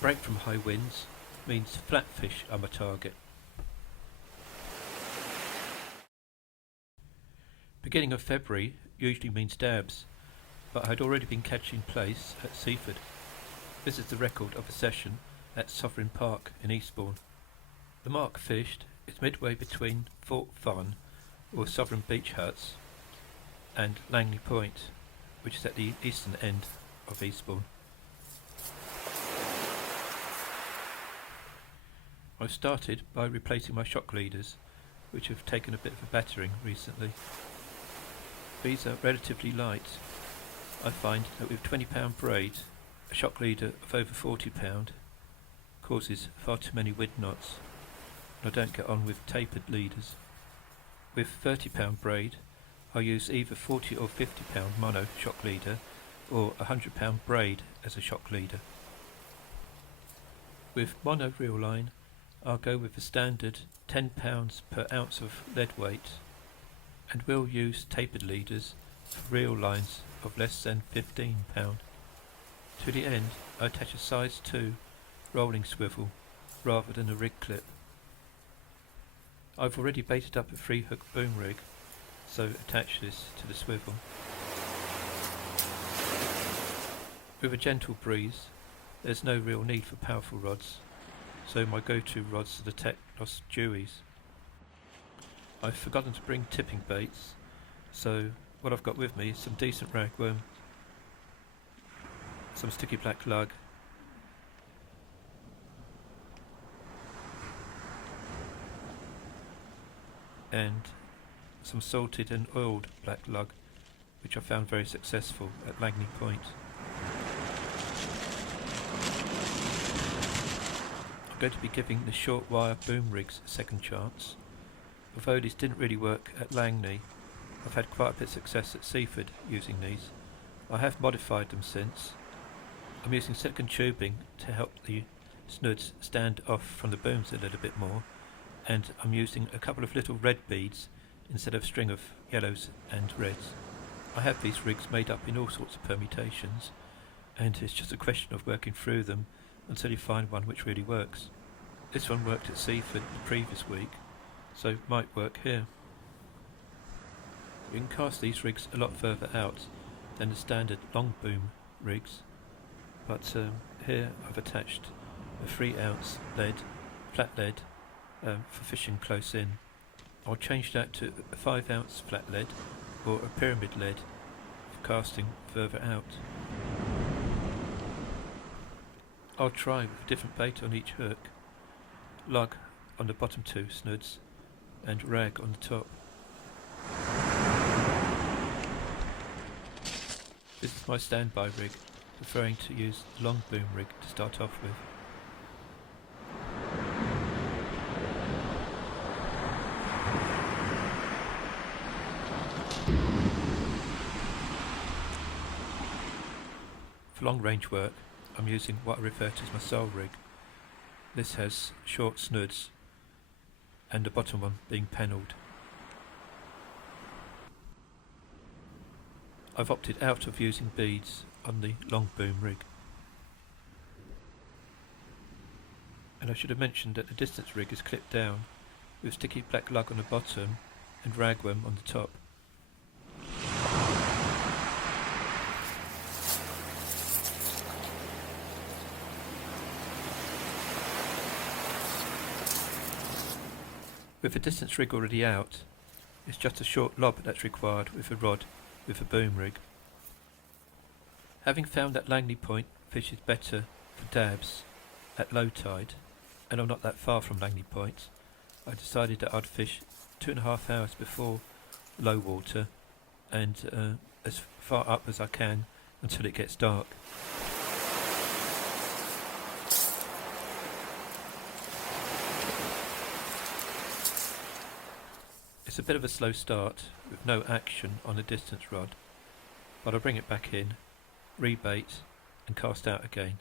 break from high winds means flatfish are my target. Beginning of February usually means dabs, but I had already been catching Plaice at Seaford. This is the record of a session at Sovereign Park in Eastbourne. The mark fished is midway between Fort Fun, or Sovereign Beach Huts, and Langney Point, which is at the eastern end of Eastbourne. I started by replacing my shock leaders, which have taken a bit of a battering recently. These are relatively light. I find that with 20-pound braid, a shock leader of over 40-pound causes far too many wind knots, and I don't get on with tapered leaders. With 30-pound braid, I use either 40 or 50-pound mono shock leader or 100-pound braid as a shock leader. With mono reel line, I'll go with the standard 10 pounds per ounce of lead weight, and will use tapered leaders for reel lines of less than 15 pound. To the end, I attach a size 2 rolling swivel rather than a rig clip. I've already baited up a 3-hook boom rig, so attach this to the swivel. With a gentle breeze, there's no real need for powerful rods, so my go-to rods are the Technos Deweys. I've forgotten to bring tipping baits, so what I've got with me is some decent ragworm, some sticky black lug, and some salted and oiled black lug, which I found very successful at Langney Point. I'm going to be giving the short wire boom rigs a second chance. Although these didn't really work at Langney, I've had quite a bit of success at Seaford using these. I have modified them since. I'm using silicone tubing to help the snods stand off from the booms a little bit more, and I'm using a couple of little red beads instead of a string of yellows and reds. I have these rigs made up in all sorts of permutations, and it's just a question of working through them until you find one which really works. This one worked at Seaford the previous week, so might work here. You can cast these rigs a lot further out than the standard long boom rigs, but here I've attached a 3-ounce lead, flat lead, for fishing close in. I'll change that to a 5-ounce flat lead or a pyramid lead for casting further out. I'll try with a different bait on each hook, lug on the bottom 2 snods and rag on the top. This is my standby rig, preferring to use the long boom rig to start off with. For long range work, I'm using what I refer to as my soul rig. This has short snods and the bottom one being panelled. I've opted out of using beads on the long boom rig. And I should have mentioned that the distance rig is clipped down with sticky black lug on the bottom and ragworm on the top. With the distance rig already out, it's just a short lob that's required with a rod with a boom rig. Having found that Langney Point fishes better for dabs at low tide, and I'm not that far from Langney Point, I decided that I'd fish 2.5 hours before low water and as far up as I can until it gets dark. It's a bit of a slow start with no action on the distance rod, but I'll bring it back in, rebait and cast out again.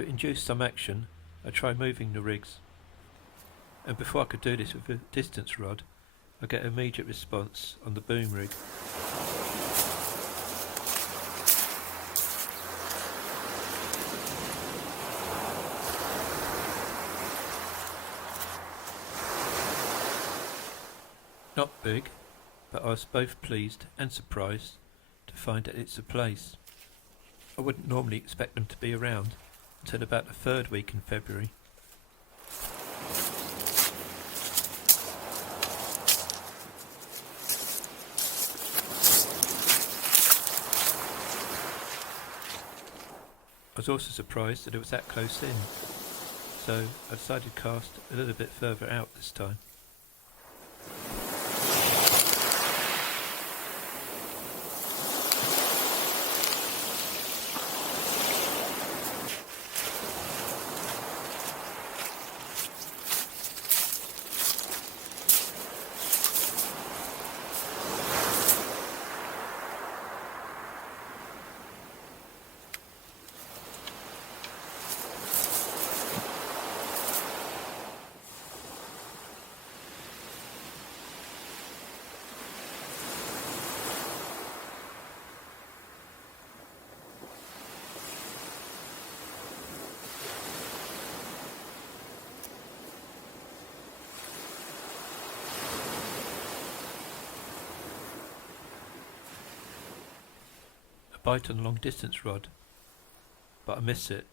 To induce some action, I try moving the rigs, and before I could do this with a distance rod, I get immediate response on the boom rig. Not big, but I was both pleased and surprised to find that it's a Plaice. I wouldn't normally expect them to be around until about the third week in February. I was also surprised that it was that close in, so I decided to cast a little bit further out this time. Bite on a long distance rod, but I miss it,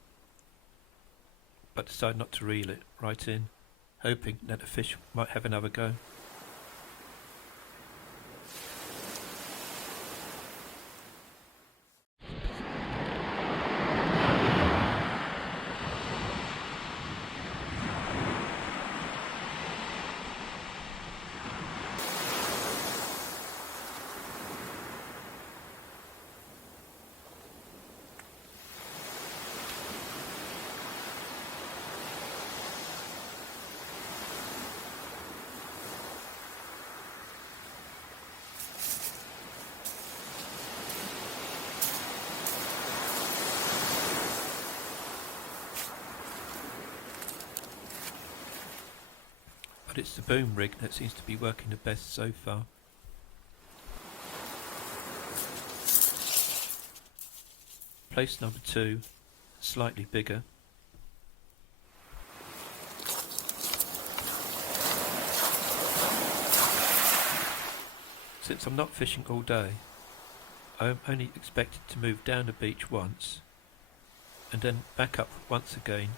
but decide not to reel it right in, hoping that the fish might have another go. But it's the boom rig that seems to be working the best so far. Plaice number 2, slightly bigger. Since I'm not fishing all day, I am only expected to move down the beach once, and then back up once again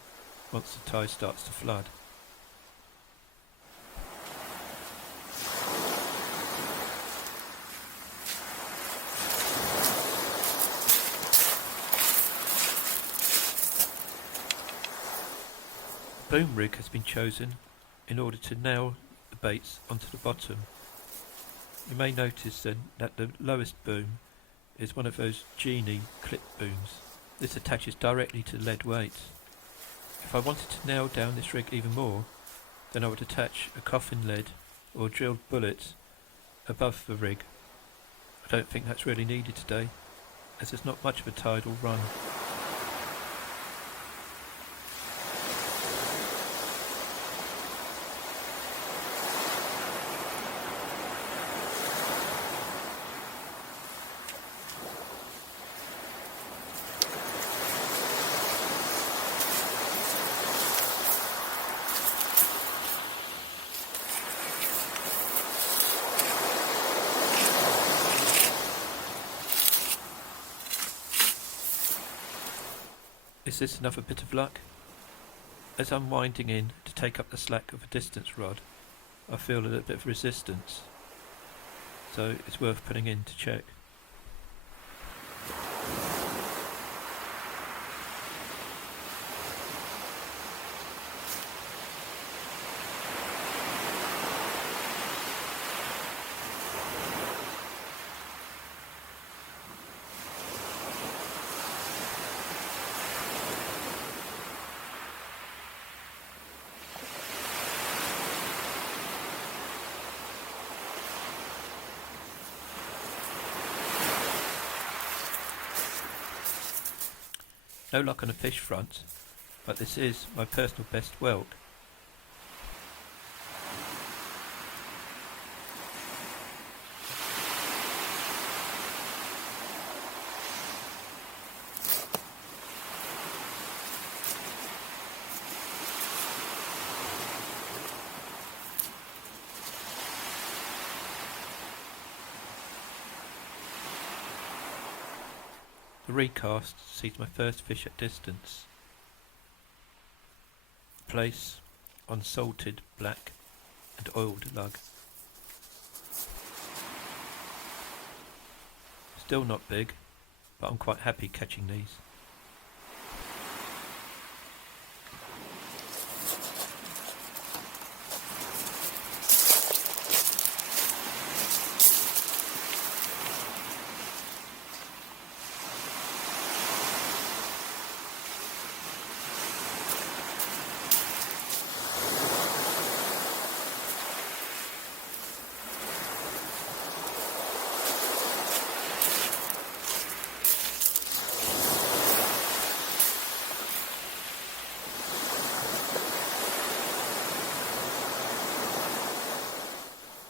once the tide starts to flood. The boom rig has been chosen in order to nail the baits onto the bottom. You may notice then that the lowest boom is one of those Genie clip booms. This attaches directly to lead weights. If I wanted to nail down this rig even more, then I would attach a coffin lead or drilled bullets above the rig. I don't think that's really needed today, as there's not much of a tidal run. Is this another bit of luck? As I'm winding in to take up the slack of a distance rod, I feel a little bit of resistance, so it's worth putting in to check. No luck on the fish front, but this is my personal best welt. The recast sees my first fish at distance. Plaice on salted black and oiled lug. Still not big, but I'm quite happy catching these.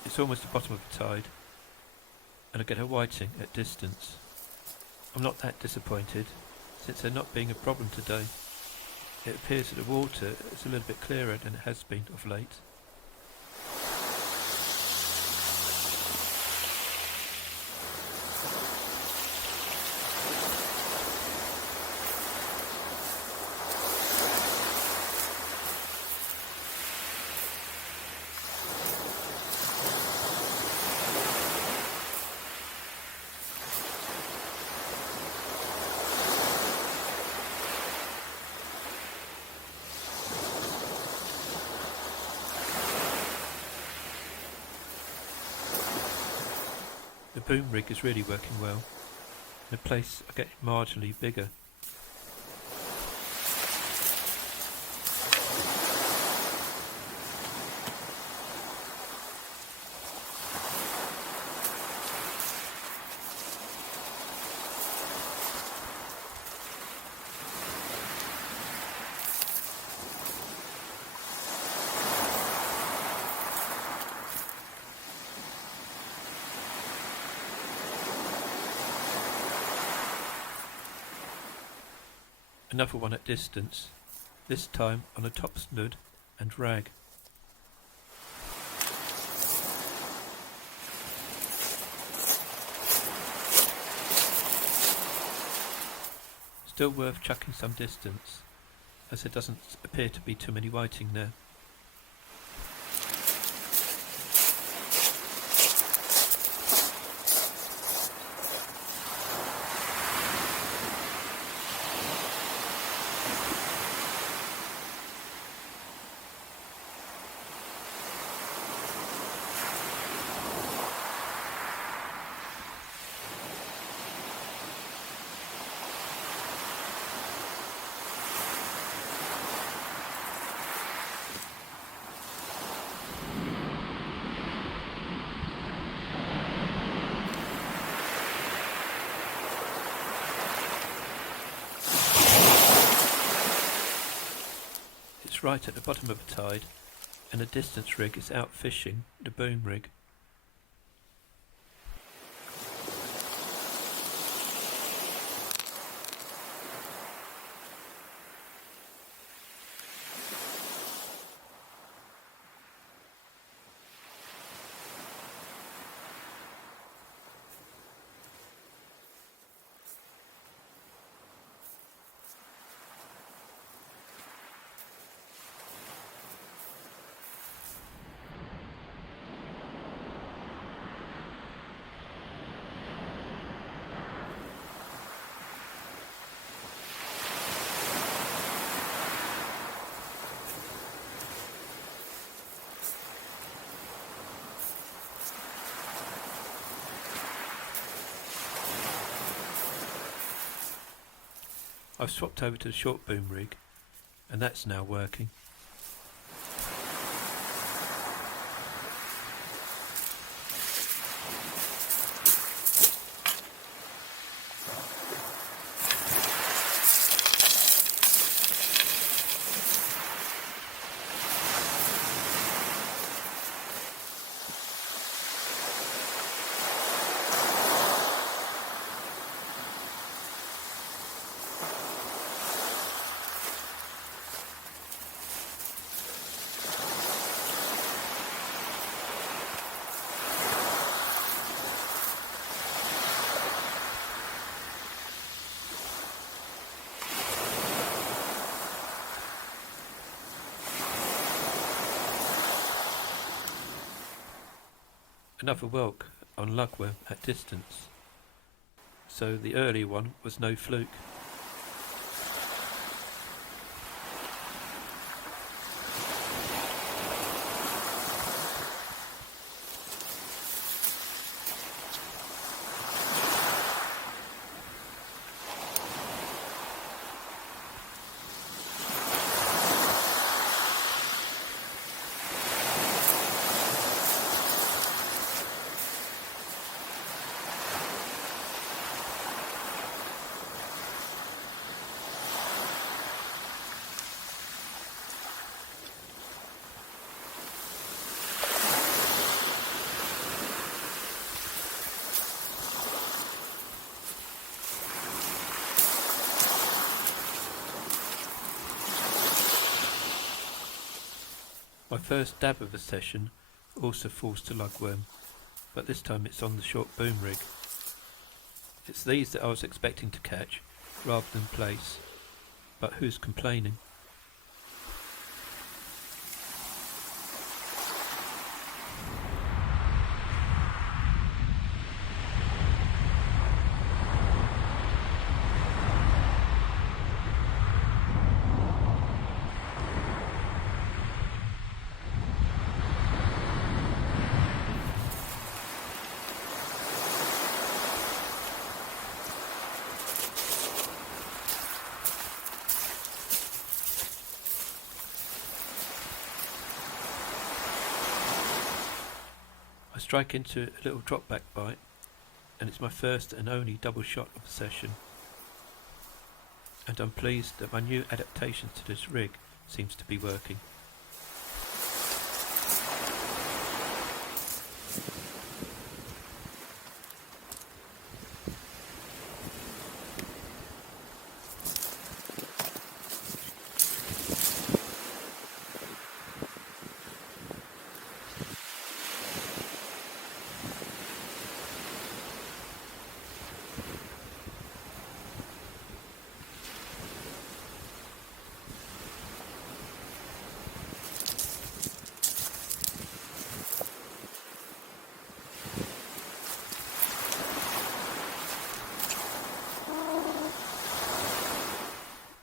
It's almost the bottom of the tide, and I get a whiting at distance. I'm not that disappointed, since they're not being a problem today. It appears that the water is a little bit clearer than it has been of late. The boom rig is really working well. The Plaice are getting marginally bigger. Another one at distance, this time on a top snood and rag. Still worth chucking some distance, as there doesn't appear to be too many whiting there. It's right at the bottom of the tide, and the distance rig is out fishing the boom rig. I've swapped over to the short boom rig, and that's now working. another whelk on lugworm at distance, so the earlier one was no fluke. My first dab of a session also falls to lugworm, but this time it's on the short boom rig. It's these that I was expecting to catch rather than Plaice, but who's complaining? I strike into a little drop back bite, and it's my first and only double shot of the session, and I'm pleased that my new adaptation to this rig seems to be working.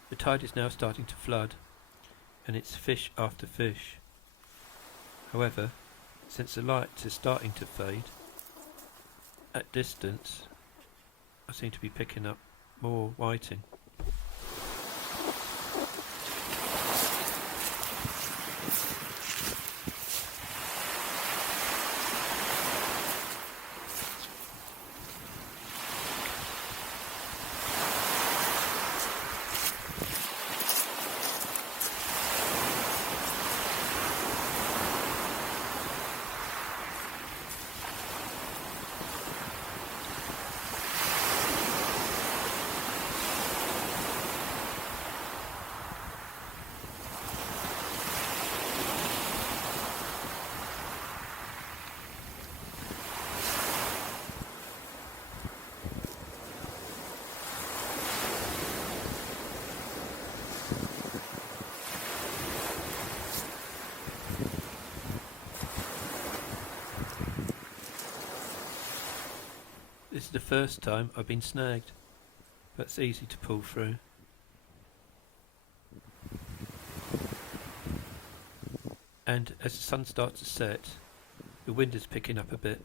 The tide is now starting to flood, and it's fish after fish. However, since the light is starting to fade, at distance I seem to be picking up more whiting. This is the first time I've been snagged, but it's easy to pull through. And as the sun starts to set, the wind is picking up a bit.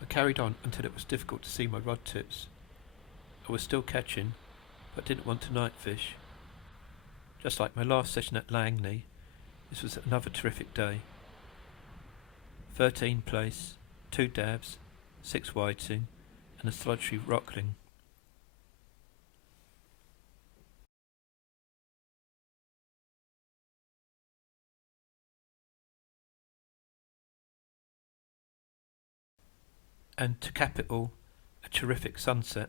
I carried on until it was difficult to see my rod tips. I was still catching, but didn't want to night fish. Just like my last session at Langney, this was another terrific day. 13 Plaice, 2 dabs, 6 whiting, and a solitary rockling. And to cap it all, a terrific sunset.